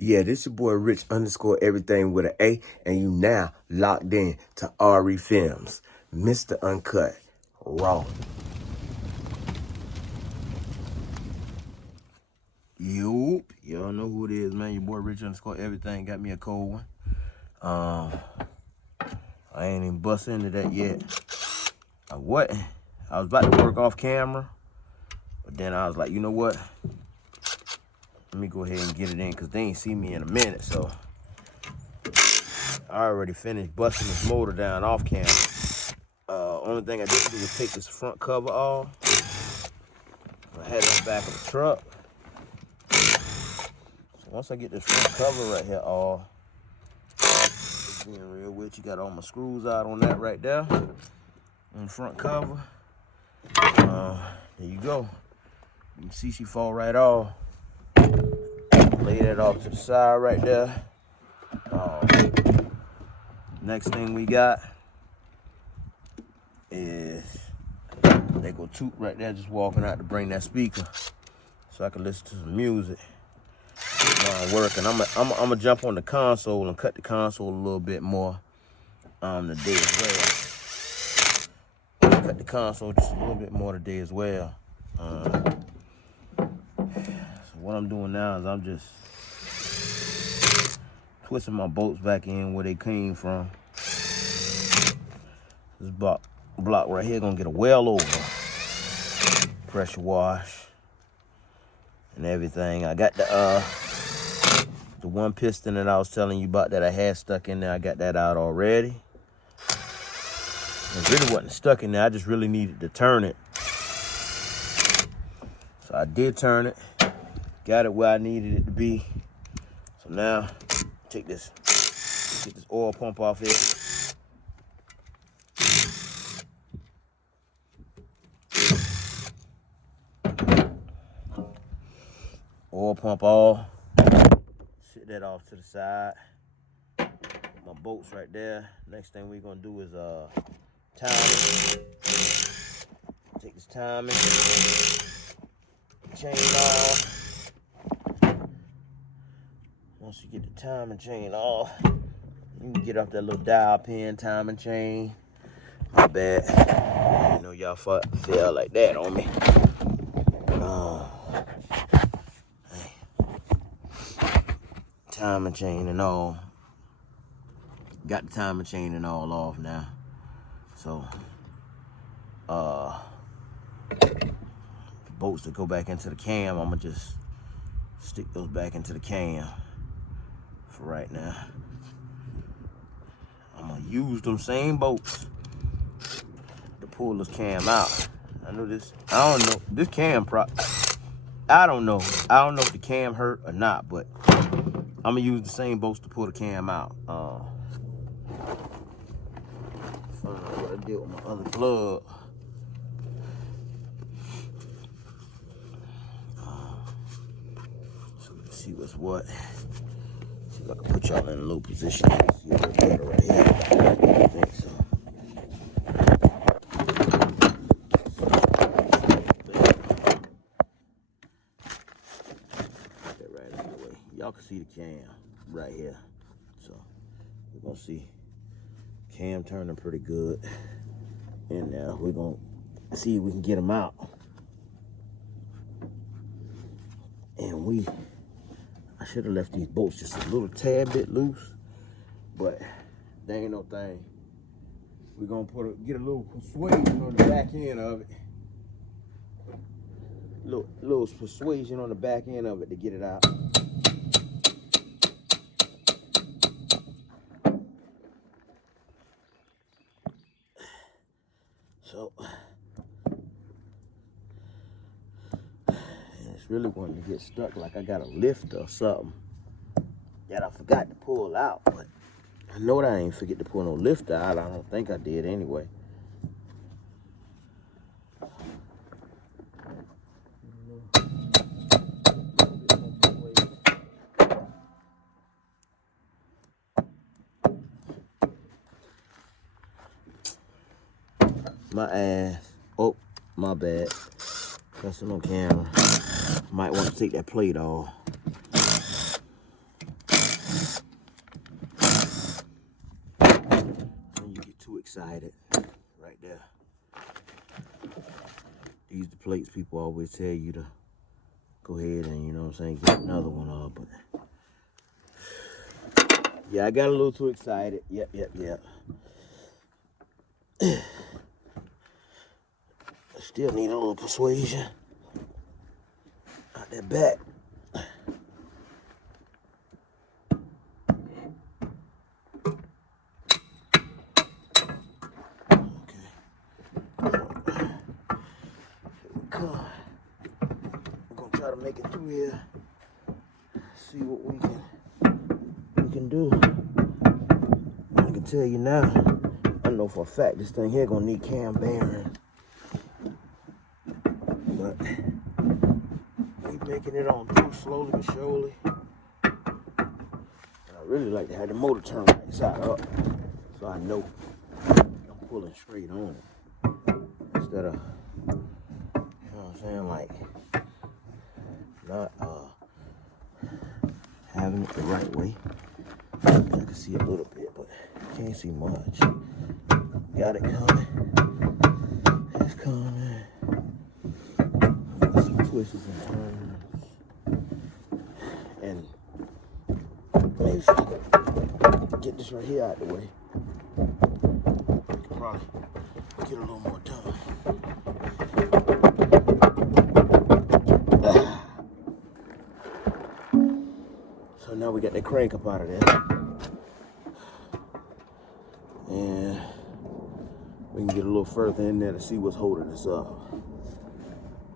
Yeah, this your boy Rich underscore everything with an A, and you now locked in to RE Films, Mr. Uncut, Raw. Yup, y'all know who it is, man. Your boy Rich underscore everything got me a cold one. I ain't even bust into that yet. I was about to work off camera, but then I was like, you know what? Let me go ahead and get it in, because they ain't see me in a minute, so I already finished busting this motor down off camera. Only thing I did was take this front cover off. I had it on the back of the truck. So once I get this front cover right here off, being real with you, got all my screws out on that right there, on the front cover. There you go. You can see she fall right off. Lay that off to the side right there. Next thing we got is they go toot right there, just walking out to bring that speaker so I can listen to some music while I'm working. I'm gonna jump on the console and cut the console a little bit more today as well. Cut the console just a little bit more today as well. So what I'm doing now is I'm just twisting my bolts back in where they came from. This block right here gonna get a well over, pressure wash and everything. I got the one piston that I was telling you about that I had stuck in there. I got that out already. It really wasn't stuck in there. I just really needed to turn it. So I did turn it, got it where I needed it to be. So now take this, get this oil pump off here. Oil pump off. Sit that off to the side. My bolts right there. Next thing we're gonna do is timing. Take this timing chain off. Once you get the timing chain off, you can get off that little dial pin timing chain. My bad. You know y'all feel like that on me. Timing chain and all. Got the timing chain and all off now. So the bolts that go back into the cam, I'ma just stick those back into the cam for right now. I'm gonna use them same bolts to pull this cam out. I know this, I don't know, this cam I don't know if the cam hurt or not, but I'm gonna use the same bolts to pull the cam out. Find out what I did with my other plug. So let's see what's what. See if I can put y'all in a low position. See what's better right here. I think so. Put that right out of the way. Y'all can see the cam right here. So we're gonna see cam turning pretty good. And now we're gonna see if we can get them out. And I should have left these bolts just a little tad bit loose, but there ain't no thing. We're gonna get a little persuasion on the back end of it. Little persuasion on the back end of it to get it out. So, it's really wanting to get stuck like I got a lift or something that I forgot to pull out, but I know that I ain't forget to pull no lifter out. I don't think I did anyway. My ass. Oh, my bad. That's on camera. Might want to take that plate off. excited. Right there. These the plates people always tell you to go ahead and, you know what I'm saying, get another one up. But yeah, I got a little too excited. Yep. I still need a little persuasion out that back. Try to make it through here. See what we can do. I can tell you now, I know for a fact this thing here gonna need cam bearing. But we making it on through slowly but surely. And I really like to have the motor turn right side up so I know I'm pulling straight on it. Instead of, you know what I'm saying, like not having it the right way. I can see a little bit, but can't see much. Got it coming. It's coming. Some twists and turns. And maybe if I could get this right here out the way, I could probably get a little more done. So now we got the crank up out of there. And we can get a little further in there to see what's holding us up.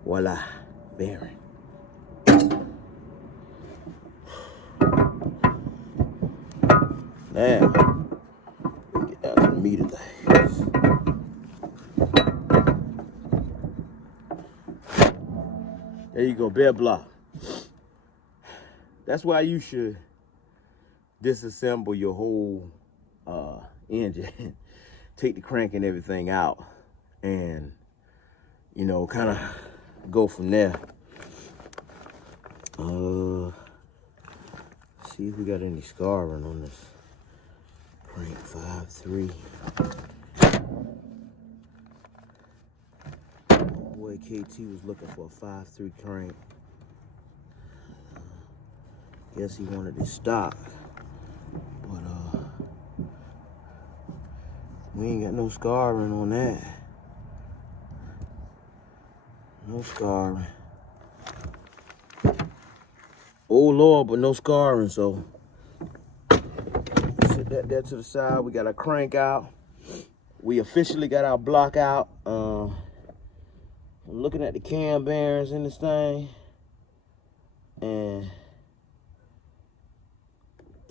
Voila, bearing. Now, we can get down to the meat of things. There you go, bear block. That's why you should disassemble your whole engine. Take the crank and everything out and, you know, kind of go from there. See if we got any scarring on this crank 5.3. Boy, KT was looking for a 5.3 crank. Guess he wanted it stock, but we ain't got no scarring on that. No scarring. Oh Lord, but no scarring. So sit that there to the side. We got our crank out. We officially got our block out. I'm looking at the cam bearings in this thing, and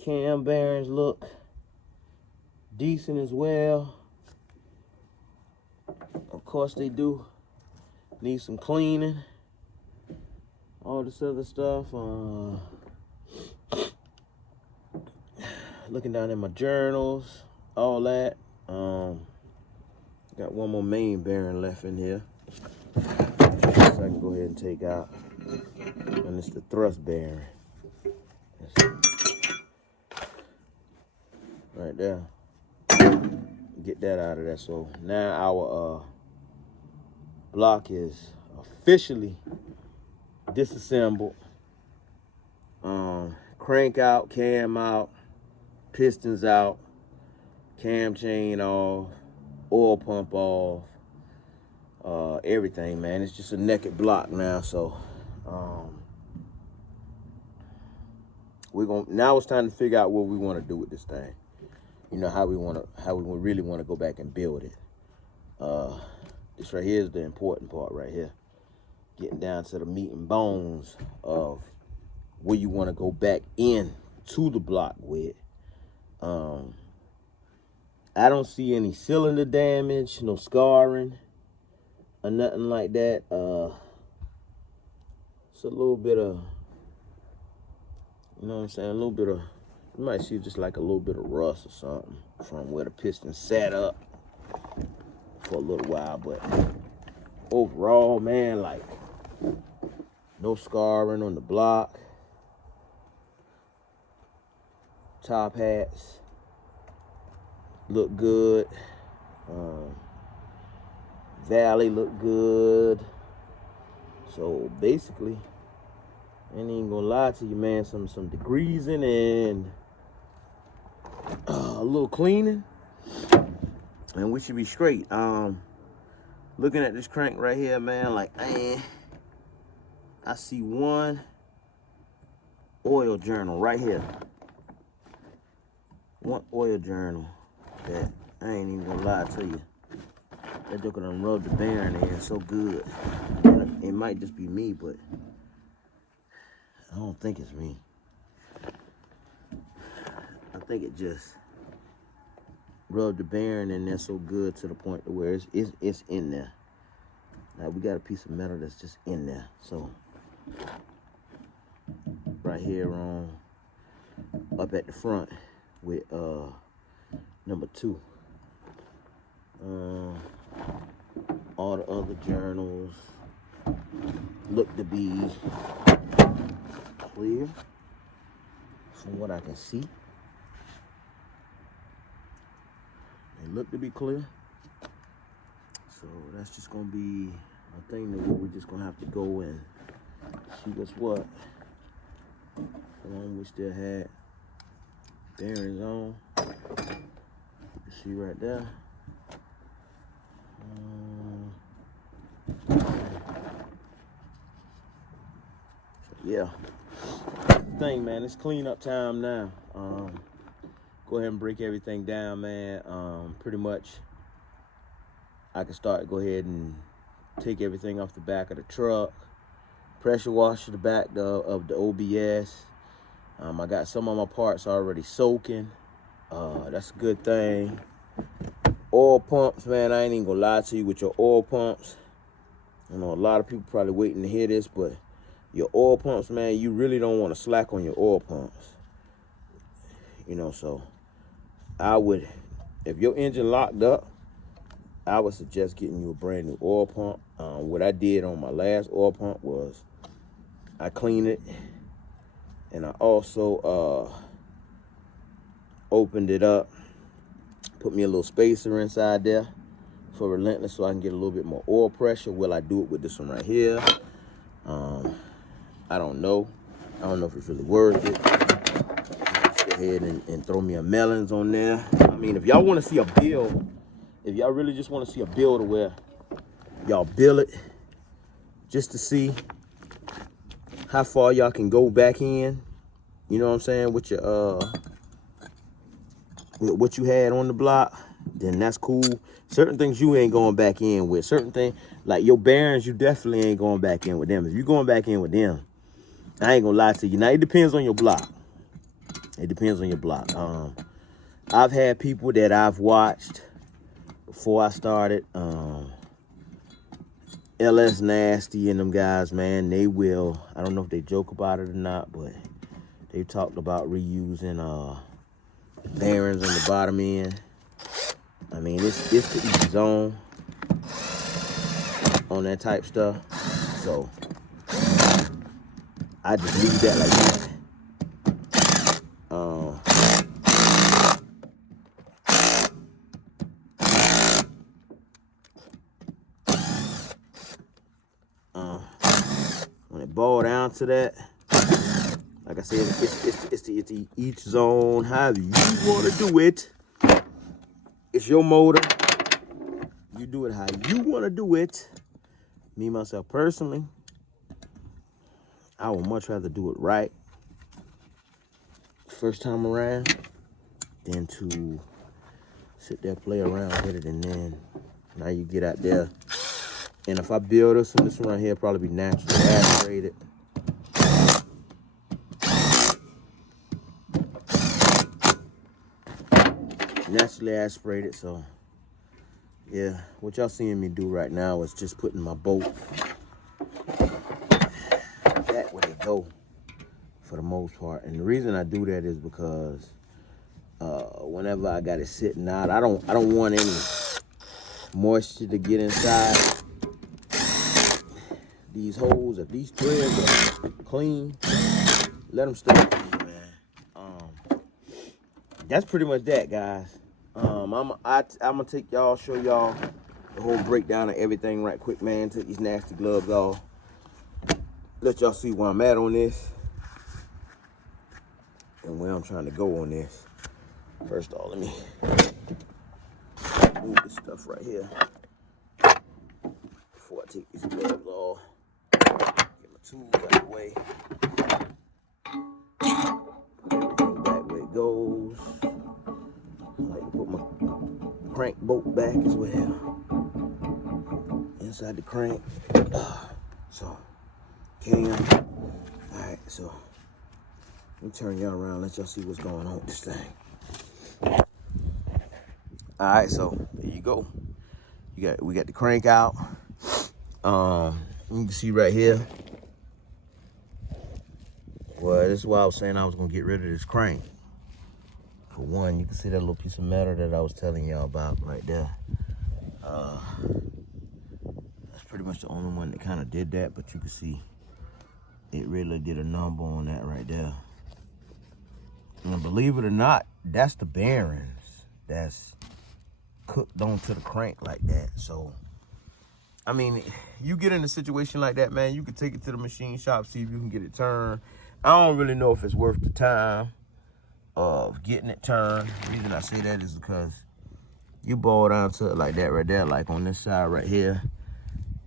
cam bearings look decent as well. Of course they do need some cleaning. All this other stuff. Looking down in my journals, all that. Got one more main bearing left in here. So I can go ahead and take out. And it's the thrust bearing. Right there. Get that out of there. So now our block is officially disassembled. Crank out, cam out, pistons out, cam chain off, oil pump off, everything, man. It's just a naked block now. So now it's time to figure out what we want to do with this thing. You know, how we really want to go back and build it. This right here is the important part right here. Getting down to the meat and bones of where you want to go back in to the block with. I don't see any cylinder damage, no scarring, or nothing like that. It's a little bit of, you know what I'm saying, a little bit of, you might see just like a little bit of rust or something from where the piston sat up for a little while, but overall, man, like, no scarring on the block. Top hats look good. Valley look good. So basically, I ain't even gonna lie to you, man. Some degreasing and a little cleaning, and we should be straight. Looking at this crank right here, man, like, man, I see one oil journal right here. One oil journal that I ain't even gonna lie to you. That joker done rubbed the bearing in so good. It might just be me, but I don't think it's me. I think it just rubbed the bearing in there so good to the point to where it's in there. Now we got a piece of metal that's just in there. So right here on up at the front with number 2. All the other journals look to be clear from what I can see. They look to be clear. So that's just gonna be a thing that we're just gonna have to go and see what's what. We still had bearings on. You can see right there. Yeah, that's the thing, man. It's cleanup time now. Go ahead and break everything down, man. Pretty much, I can start to go ahead and take everything off the back of the truck, pressure wash the back of the OBS. I got some of my parts already soaking. That's a good thing. Oil pumps, man, I ain't even gonna lie to you with your oil pumps. I know a lot of people probably waiting to hear this, but your oil pumps, man, you really don't want to slack on your oil pumps. You know, so I would, if your engine locked up, I would suggest getting you a brand new oil pump. What I did on my last oil pump was I cleaned it, and I also opened it up, put me a little spacer inside there for Relentless so I can get a little bit more oil pressure. Will I do it with this one right here? I don't know. I don't know if it's really worth it. Just go ahead and throw me a melons on there. I mean, if y'all want to see a build, if y'all really just want to see a build of where y'all build it, just to see how far y'all can go back in, you know what I'm saying, with your with what you had on the block, then that's cool. Certain things you ain't going back in with. Certain things, like your bearings, you definitely ain't going back in with them. If you're going back in with them, I ain't gonna lie to you. Now, it depends on your block. It depends on your block. I've had people that I've watched before I started, LS Nasty and them guys, man, they will, I don't know if they joke about it or not, but they talked about reusing bearings on the bottom end. I mean, it's to each zone on that type stuff. So I just leave that like that. When it boil down to that, like I said, it's to each zone, however you want to do it. It's your motor. You do it how you want to do it. Me, myself, personally, I would much rather do it right first time around than to sit there, play around with it, and then now you get out there. And if I build this one right here, probably be naturally aspirated. Naturally aspirated, so yeah, what y'all seeing me do right now is just putting my bolt back where they go for the most part. And the reason I do that is because whenever I got it sitting out, I don't want any moisture to get inside these holes. If these threads are clean, let them stay clean, man. That's pretty much that, guys. I'm gonna take y'all, show y'all the whole breakdown of everything right quick, man. Take these nasty gloves off. Let y'all see where I'm at on this and where I'm trying to go on this. First of all, let me move this stuff right here before I take these gloves off. Get my tools out of the way. Everything back where it goes. I like to put my crank bolt back as well. Inside the crank. So, cam. Alright, so let me turn y'all around, let y'all see what's going on with this thing. Alright, so there you go. We got the crank out. You can see right here. Well, this is why I was saying I was gonna get rid of this crank. For one, you can see that little piece of metal that I was telling y'all about right there. That's pretty much the only one that kind of did that, but you can see it really did a number on that right there. And believe it or not, that's the bearings that's cooked onto the crank like that. So, I mean, you get in a situation like that, man, you can take it to the machine shop, see if you can get it turned. I don't really know if it's worth the time of getting it turned. The reason I say that is because you boil down to it like that right there, like on this side right here.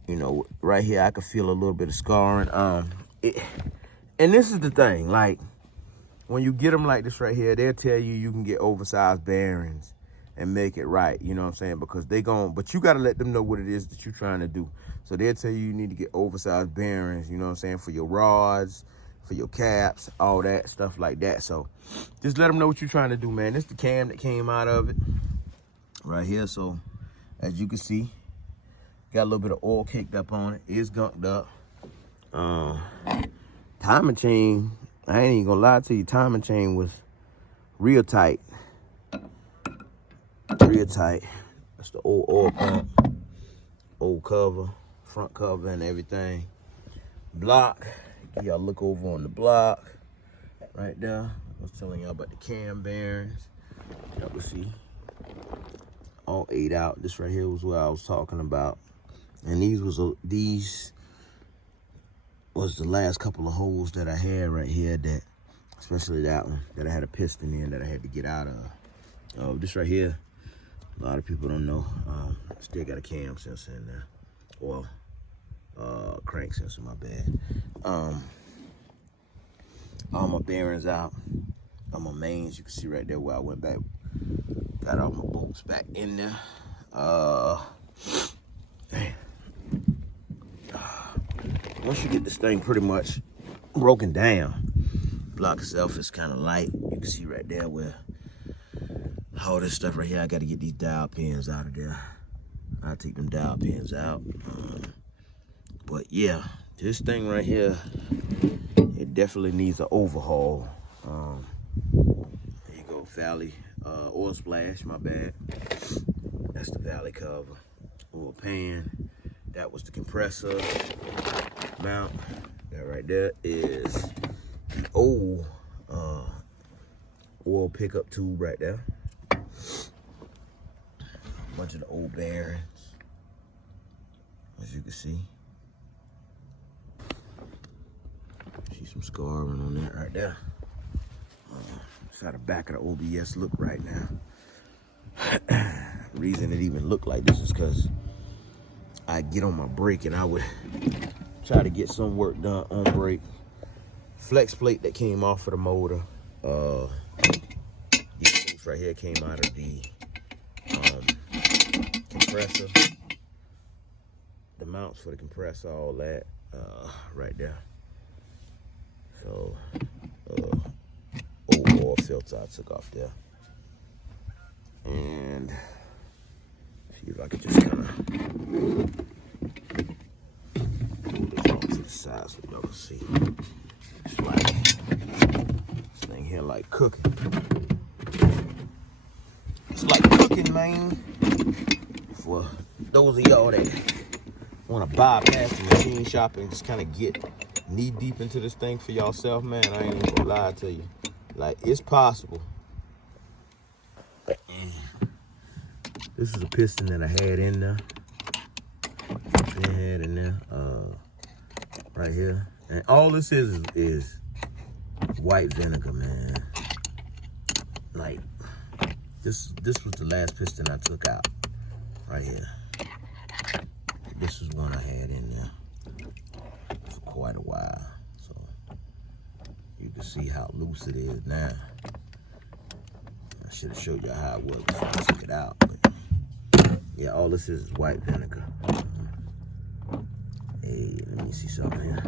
You know, right here, I could feel a little bit of scarring. And this is the thing, like, when you get them like this right here, they'll tell you can get oversized bearings and make it right, you know what I'm saying? Because but you got to let them know what it is that you're trying to do. So they'll tell you need to get oversized bearings, you know what I'm saying, for your rods, for your caps, all that stuff like that. So just let them know what you're trying to do, man. This is the cam that came out of it right here. So as you can see, got a little bit of oil caked up on it. It's gunked up. Timing chain, I ain't even gonna lie to you, timing chain was real tight. Real tight. That's the old oil pump, old cover, front cover and everything. Block, give y'all look over on the block right there. I was telling y'all about the cam bearings. Y'all can see all 8 out. This right here was what I was talking about. And these was the last couple of holes that I had right here, that, especially that one, that I had a piston in that I had to get out of. This right here, a lot of people don't know, still got a cam sensor in there. Well, crank sensor, my bad. All my bearings out, all my mains, you can see right there where I went back, got all my bolts back in there. Once you get this thing pretty much broken down, block itself is kind of light. You can see right there where all this stuff right here, I got to get these dowel pins out of there. I'll take them dowel pins out. But yeah, this thing right here, it definitely needs an overhaul. There you go, Valley oil splash, my bad. That's the Valley cover. Oil pan, that was the compressor mount. That right there is the old oil pickup tube right there. A bunch of the old bearings, as you can see. See some scarring on that right there. That's how the back of the OBS look right now. The reason it even looked like this is because I get on my brake and I would try to get some work done on brake. Flex plate that came off of the motor. These things right here came out of the compressor. The mounts for the compressor, all that right there. So, old oil filter I took off there. And see if I could just kind of pull this off to the side so y'all can see. It's like, this thing here like cooking. It's like cooking, man. For those of y'all that want to bypass the machine shop and just kind of get knee deep into this thing for yourself, man, I ain't even gonna lie to you. Like, it's possible. This is a piston that I had in there. Right here. And all this is white vinegar, man. Like, this was the last piston I took out. Right here. This is one I had in there for quite a while. So you can see how loose it is now. I should have showed you how it was before I took it out. But yeah, all this is white vinegar. Hey, let me see something here.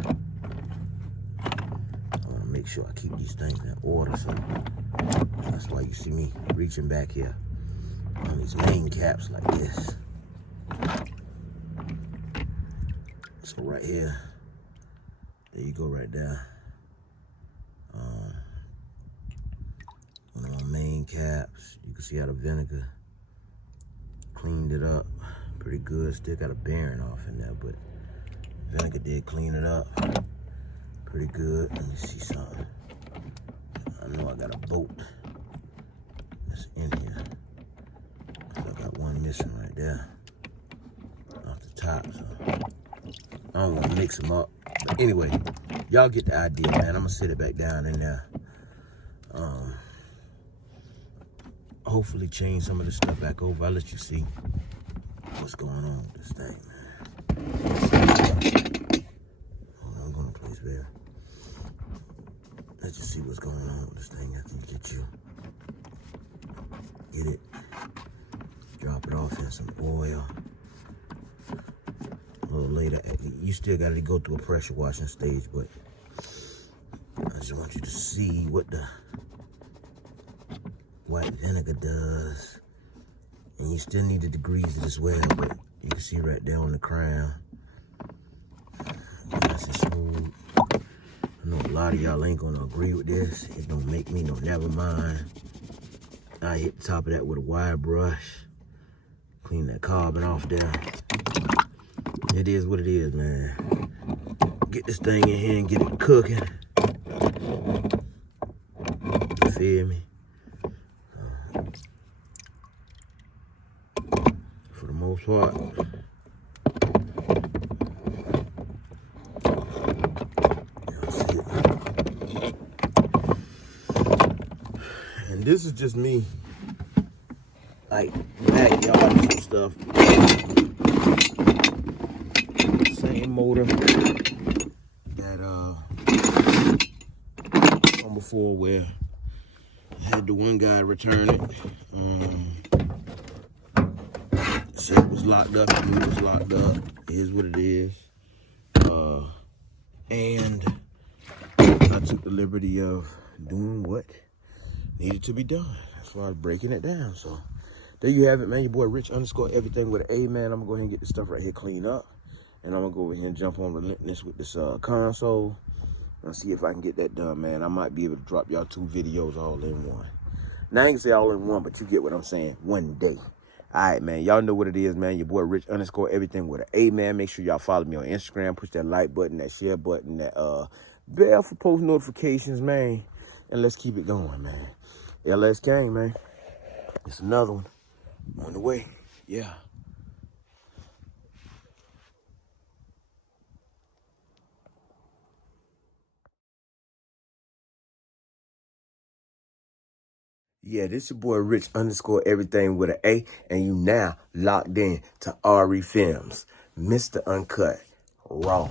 I want to make sure I keep these things in order. So that's why you see me reaching back here on these main caps like this. So right here, there you go right there. One of my main caps, you can see how the vinegar cleaned it up pretty good. Still got a bearing off in there, but vinegar did clean it up pretty good. Let me see something. I know I got a bolt that's in here. I got one missing right there off the top, so I don't want to mix them up. But anyway, y'all get the idea, man. I'm gonna sit it back down in there. Hopefully change some of this stuff back over. I'll let you see what's going on with this thing, man. Hold on, I'm going to place there. Let you see what's going on with this thing after you get it. Drop it off in some oil. A little later, you still got to go through a pressure washing stage, but I just want you to see what the white vinegar does. And you still need to degrease it as well, but you can see right there on the crown. Nice and smooth. I know a lot of y'all ain't gonna agree with this. It don't make me no never mind. I hit the top of that with a wire brush. Clean that carbon off there. It is what it is, man. Get this thing in here and get it cooking. You feel me? For the most part. And this is just me, like, backyard and stuff. Same motor that on before, where I had the one guy return it. Said it was locked up, and it was locked up. It is what it is. And I took the liberty of doing what needed to be done as far as breaking it down. So there you have it, man. Your boy Rich _ everything with an A, man. I'm gonna go ahead and get this stuff right here cleaned up, and I'm gonna go over here and jump on relentless with this console and see if I can get that done, man. I might be able to drop y'all 2 videos all in one. Now I ain't gonna say all in one, but you get what I'm saying. One day. All right, man. Y'all know what it is, man. Your boy Rich _ everything with an A, man. Make sure y'all follow me on Instagram. Push that like button, that share button, that bell for post notifications, man. And let's keep it going, man. LS Gang, man. It's another one on the way. Yeah. Yeah, this your boy Rich _ everything with an A, and you now locked in to RE Films, Mr. Uncut, Raw.